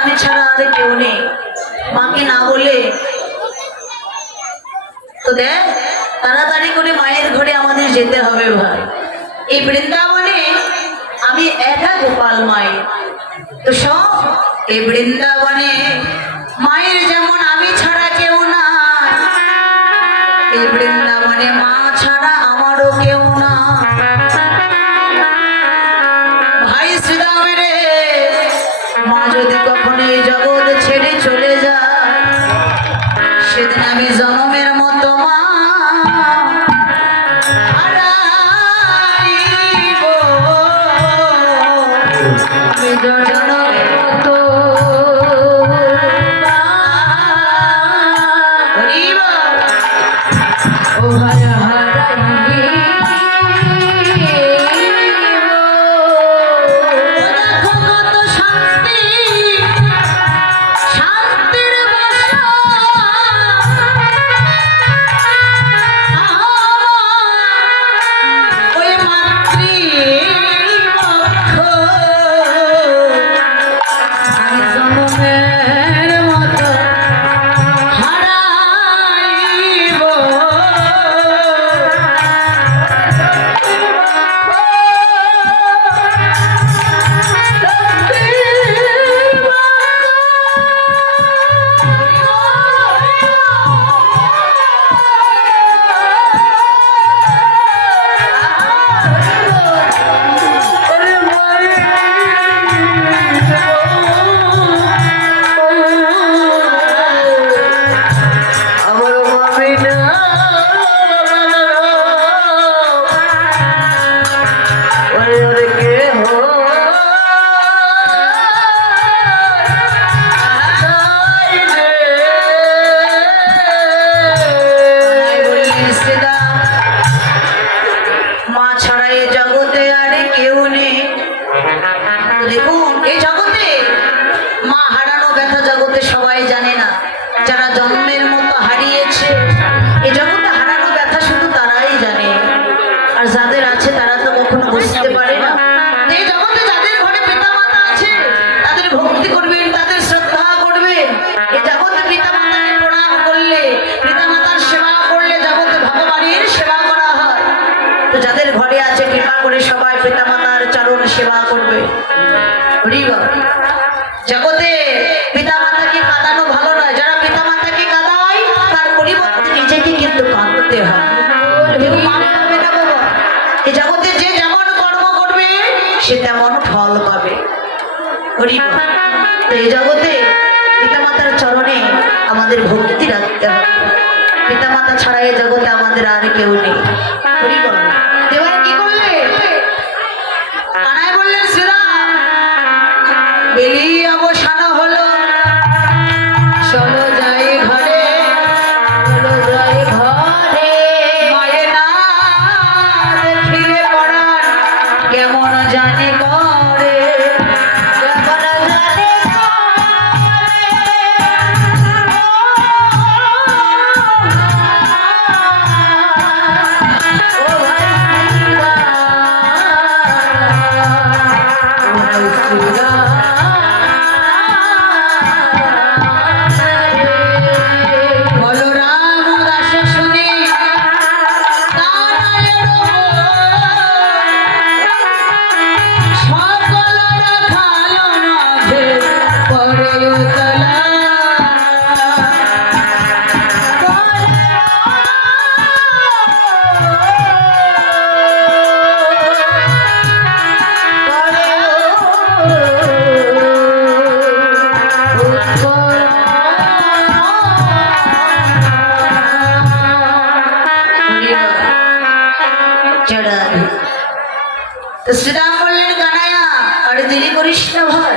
আমি ছাড়া আর কেউ নেই, মাকে না বলে তো দেখ তাড়াতাড়ি করে মায়ের ঘরে আমাদের যেতে হবে ভাই। এই বৃন্দাবনে আমি একা গোপাল মায়ের, তো সব এই বৃন্দাবনে মায়ের যেমন আমি ছাড়া কেউ না, এই বৃন্দাবনে মা ছাড়া আমারও কেউ না। ভাই শ্রীরামের মা যদি কখনো এই জগৎ ছেড়ে চলে যায়, সেদিন আমি জনমের মতো মা হারাইব, আমি জনমের মতো ও ভাই জগতে পিতা মাতাকে কাঁদানো ভালো নয়, যারা পিতা মাতাকে কাঁদায় তার পরিবর্তে নিজেকে কিন্তু কাঁদতে হয়। এই জগতে যে যেমন কর্ম করবে সে তেমন ফল পাবে। এই জগতে পিতা মাতার চরণে আমাদের ভক্তি রাখতে হবে, পিতা মাতা ছাড়া এই জগতে আমাদের আর কেউ নেই। এবার কি করলে কানাই বললেন শ্রীরাম বেরিয়ে অবসান হলো, চলো যাই ঘরে, চলো যাই ঘরে, মায়ে না দেখিলে পড়ান কেমন জানে করে, কেমন জানে শ্রীরাম বললেন কানাইয়া আর দেরি করিস না ভাই,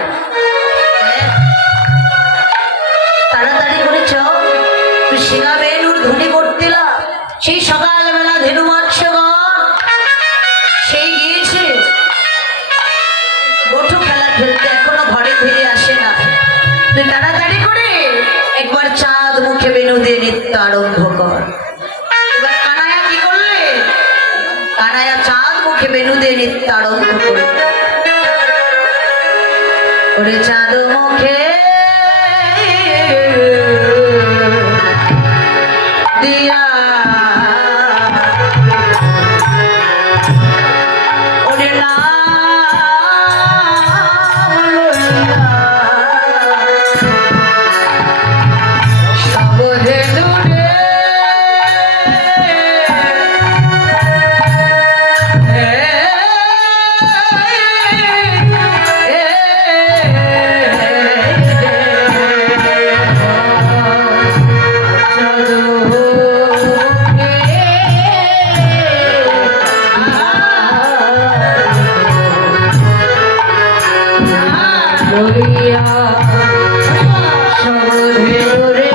তাড়াতাড়ি করে চল, তুই শিঙা বেলুর ধুনি করতিলা সেই সকালবেলা ধেনু মাছ সেই গিয়েছে গোঠু খেলা খেলতে, এখনো ঘরে ফিরে আসে না। তুই তাড়াতাড়ি করে একবার চাঁদ মুখে বেনু দিয়ে নৃত্য আরম্ভ কর। এবার কানাইয়া কি করলে, কানাইয়া চাঁদ মুখে বেনু দিয়ে নৃত্য আরম্ভ করে, চাঁদ মুখে ধরিয়া সবধে ধরে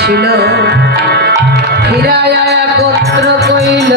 ছিল ফিরায়া একত্র কইল